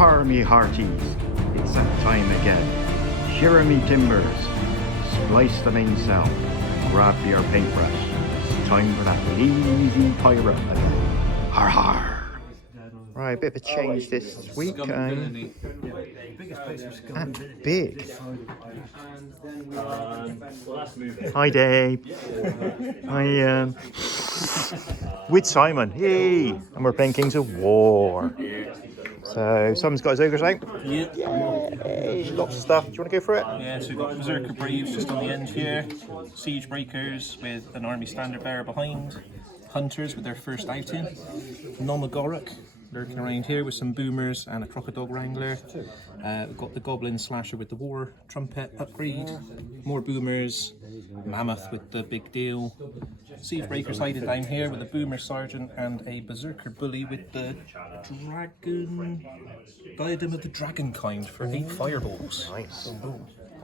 har me hearties, it's that time again. Shear me timbers, splice the mainsail, grab your paintbrush. It's time for that lazy pirate. Har har. Right, a bit of a change this week. At big. Hi Dave. Hi with Simon. Yay! And we're playing Kings of War. So Simon's got his ogres out. Yay! Lots of stuff. Do you want to go for it? Yeah, so we've got Berserker Braves just on the end here, Siege Breakers with an army standard bearer behind, Hunters with their first outing, Nomagorok lurking around here with some Boomers and a Crocodile Wrangler. We've got the Goblin Slasher with the War Trumpet upgrade, more Boomers, Mammoth with the Big Deal, Siege Breakers hiding down here with a Boomer Sergeant and a Berserker Bully with the Dragon... Diadem of the Dragon kind for 8 fireballs. Nice.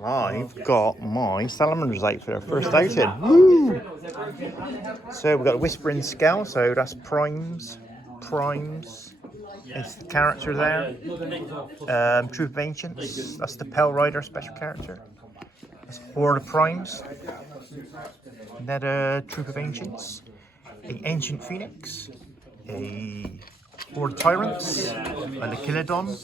I've got my Salamanders out for their first outing. Woo! So we've got a Whispering Skull, so that's primes. It's the character there. Troop of Ancients, that's the Pell Rider special character. That's Horde of Primes. Another Troop of Ancients. A Ancient Phoenix. A Horde of Tyrants. And a Kilodon.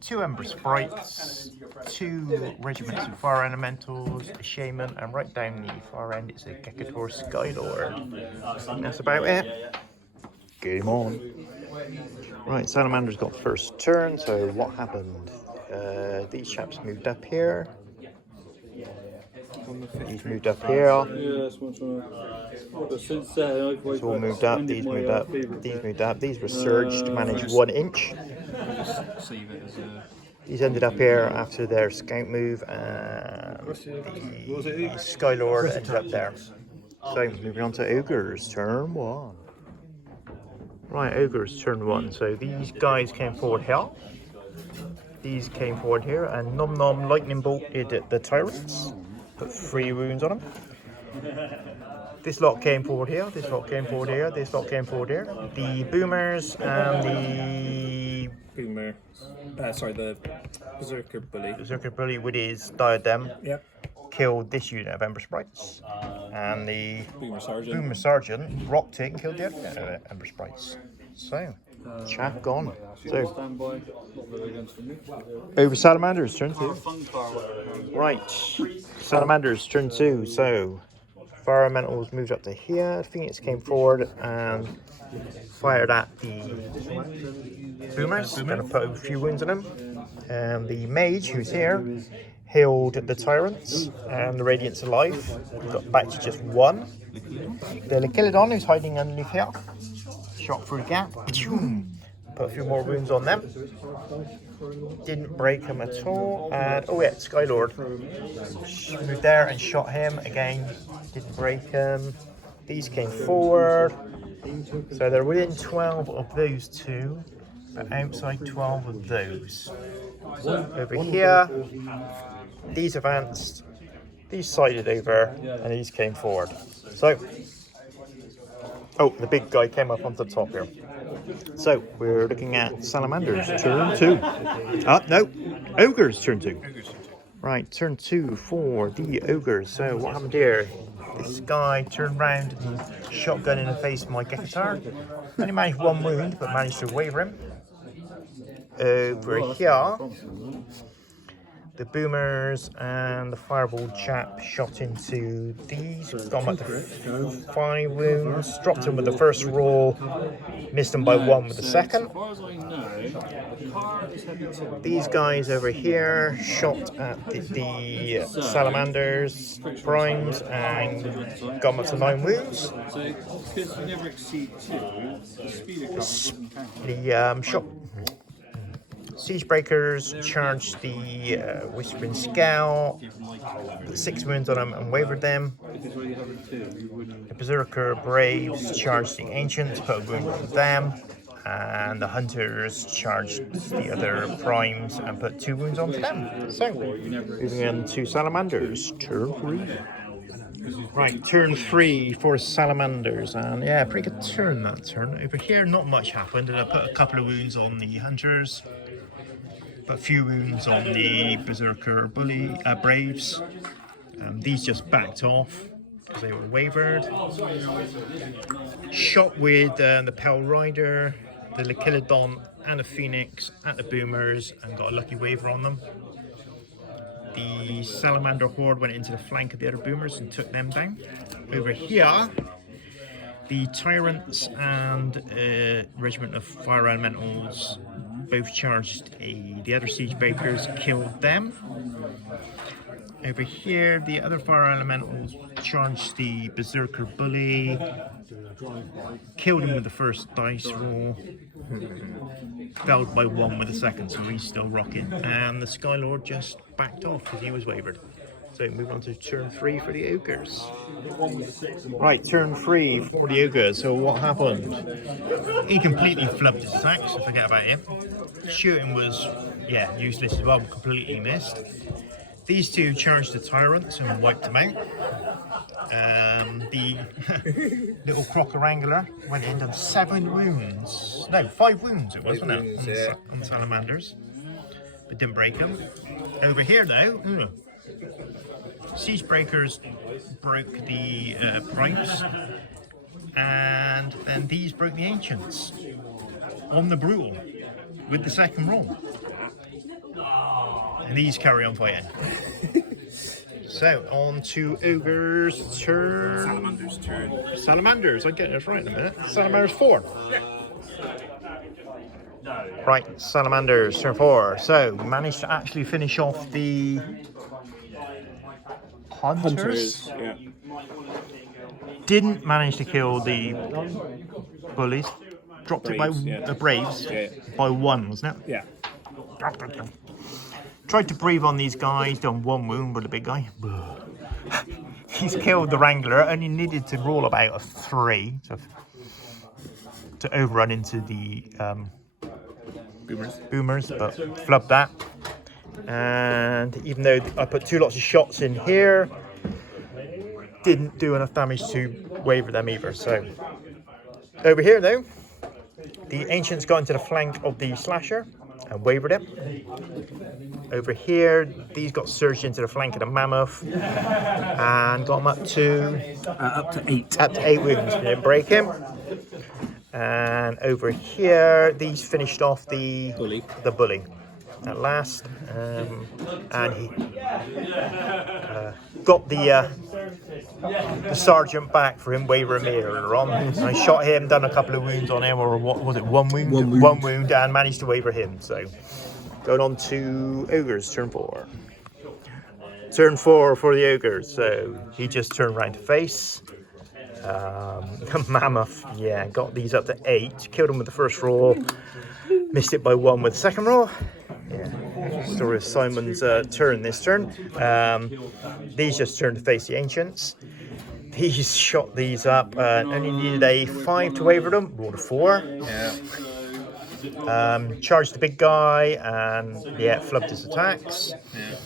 2 Ember Sprites. 2 Regiments of Fire Elementals. A Shaman. And right down the far end it's a Gekator Skylord. And that's about it. Game on. Right, Salamander's got first turn, so what happened? These chaps moved up here. These moved up here. These all moved up, these moved up, these moved up. These were surged to manage 1 inch. These ended up here after their scout move, and the Skylord ended up there. So moving on to Ogres, turn 1. Right, Ogres, turn 1. So these guys came forward here. These came forward here, and Nom Nom lightning bolted the tyrants. Put 3 wounds on them. This lot came forward here. This lot came forward here. This lot came forward here. The Boomers and the the Berserker Bully. Berserker Bully with his diadem. Yep. Killed this unit of Ember Sprites, and the Boomer Sergeant rocked it and killed the other Ember Sprites. So, chat gone. So, over Salamanders, turn 2. Right, Salamanders, turn 2. So, Fire Elementals moved up to here. Phoenix came forward and fired at the Boomers. Going to put a few wounds on them. And the Mage, who's here, healed the Tyrants and the Radiance Alive. Got back to just 1. The Kilodon, who's hiding underneath here, shot through the gap. Put a few more wounds on them. Didn't break him at all. And oh yeah, Skylord moved there and shot him again. Didn't break him. These came forward. So they're within 12 of those 2, but outside 12 of those. Over here, these advanced, these sided over, and these came forward. So, oh, the big guy came up onto the top here. So, we're looking at Salamanders, turn 2. No, Ogres, turn 2. Right, turn 2 for the Ogres. So, what happened here? This guy turned round and shotgun in the face of my Gekator. Only managed 1 wound, but managed to waver him. Over here, the Boomers and the Fireball chap shot into these. Gone back to 5 wounds. Dropped him with the first roll. Missed him by 1 with the second. These guys over here shot at the Salamanders primes and got up to 9 wounds. The shot. Siege Breakers charged the Whispering Skull, put 6 wounds on them and wavered them. The Berserker Braves charged the Ancients, put a wound on them. And the Hunters charged the other Primes and put 2 wounds onto them. So, moving on to Salamanders, turn 3. Right, turn 3 for Salamanders, and yeah, pretty good turn that turn. Over here, not much happened, and I put a couple of wounds on the Hunters, but a few wounds on the Berserker Braves. These just backed off because they were wavered. Shot with the Pale Rider, the Lechilodon, and the Phoenix at the Boomers, and got a lucky waver on them. The Salamander Horde went into the flank of the other Boomers and took them down. Over here, the Tyrants and Regiment of Fire Elementals both charged the other Siege Breakers, killed them. Over here, the other Fire Elementals charged the Berserker Bully, killed him with the first dice roll, felled by 1 with the second, so he's still rocking. And the Skylord just backed off because he was wavered. So move on to turn 3 for the Ogres. Right, turn 3 for the Ogres. So what happened? He completely flubbed his attacks, so forget about him. Shooting was, yeah, useless as well, completely missed. These two charged the Tyrants and wiped them out. The little Crocker Wrangler went in, done 7 wounds. No, 5 wounds it was, wasn't it? On the Salamanders. But didn't break them. Over here now, Siege Breakers broke the Primes. And then these broke the Ancients. On the Brutal. With the second roll. And these carry on fighting. So, on to Ogres' turn. Salamander's turn. Salamanders, I'll get this right in a minute. Salamanders 4. Right, Salamanders, turn 4. So, managed to actually finish off the Hunters. Yeah. Didn't manage to kill the Bullies. Dropped Braves, it by yeah. the Braves by 1, wasn't it? Yeah. Tried to breathe on these guys, done 1 wound with the big guy. He's killed the Wrangler, and he needed to roll about a 3 to overrun into the boomers, but flubbed that. And even though I put 2 lots of shots in here, didn't do enough damage to waver them either. So over here though, the Ancients got into the flank of the Slasher and wavered it. Over here, these got surged into the flank of the Mammoth and got him up to 8. Up to 8 wounds. Didn't break him. And over here, these finished off the bully at last, and he got the sergeant back for him wavering me earlier on. I shot him, done a couple of wounds on him, or what was it, 1 wound? 1 wound, and managed to waver him. So going on to Ogres, turn 4. Turn 4 for the Ogres. So he just turned round to face. Mammoth, yeah, got these up to 8. Killed him with the first roll. Missed it by 1 with the second roll. Yeah, story of Simon's turn this turn. These just turned to face the Ancients. These shot these up and only needed a 5 to waver them. Rolled a 4. Yeah. Charged the big guy and yeah, flubbed his attacks. Yeah.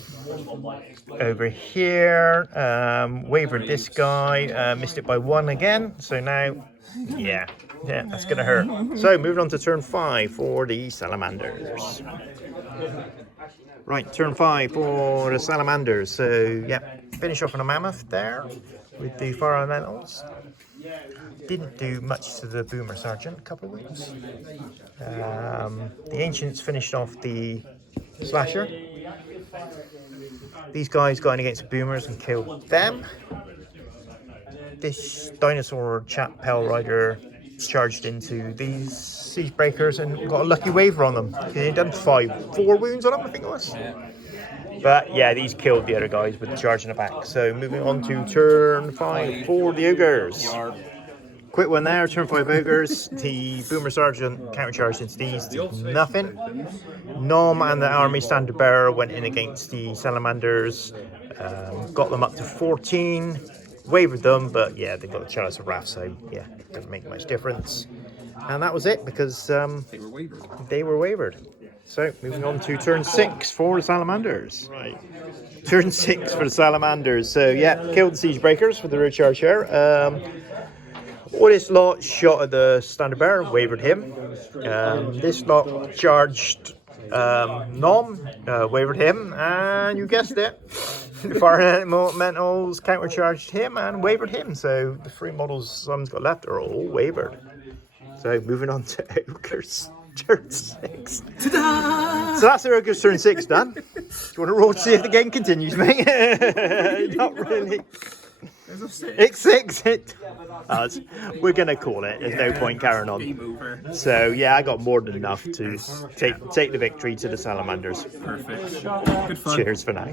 Over here, wavered this guy, missed it by 1 again. So now, yeah, that's gonna hurt. So moving on to turn 5 for the Salamanders. Right, turn 5 for the Salamanders. So yeah, finish off on a Mammoth there with the Fire Elementals. Didn't do much to the Boomer Sergeant, a couple of wounds. The Ancients finished off the Slasher. These guys got in against the Boomers and killed them. This dinosaur chap, Pale Rider, charged into these Siege Breakers and got a lucky waver on them. He done 4 wounds on them, I think it was. But yeah, these killed the other guys with the charge in the back. So moving on to turn 5 for the Ogres. Quick one there, turn 5 Ogres. The Boomer Sergeant countercharged into these, did nothing. Nom and the Army Standard Bearer went in against the Salamanders, got them up to 14, wavered them, but yeah, they got the Chalice of Wrath, so yeah, doesn't make much difference. And that was it because they were wavered. So, moving on to turn 6 for the Salamanders. Right. Turn 6 for the Salamanders. So, yeah, killed the Siege Breakers with the rear charge here. This lot shot at the standard bearer, wavered him. This lot charged Nom, wavered him, and you guessed it. The Fire Elementals countercharged him and wavered him. So, the 3 models someone's got left are all wavered. So, moving on to Ogres. Turn 6. Ta-da! So that's the Ogres turn 6 done. Do you want to roll to see if the game continues, mate? Not really. It's 6. We're going to call it. There's no point carrying on. So yeah, I got more than enough to take the victory to the Salamanders. Perfect. Good fun. Cheers for now.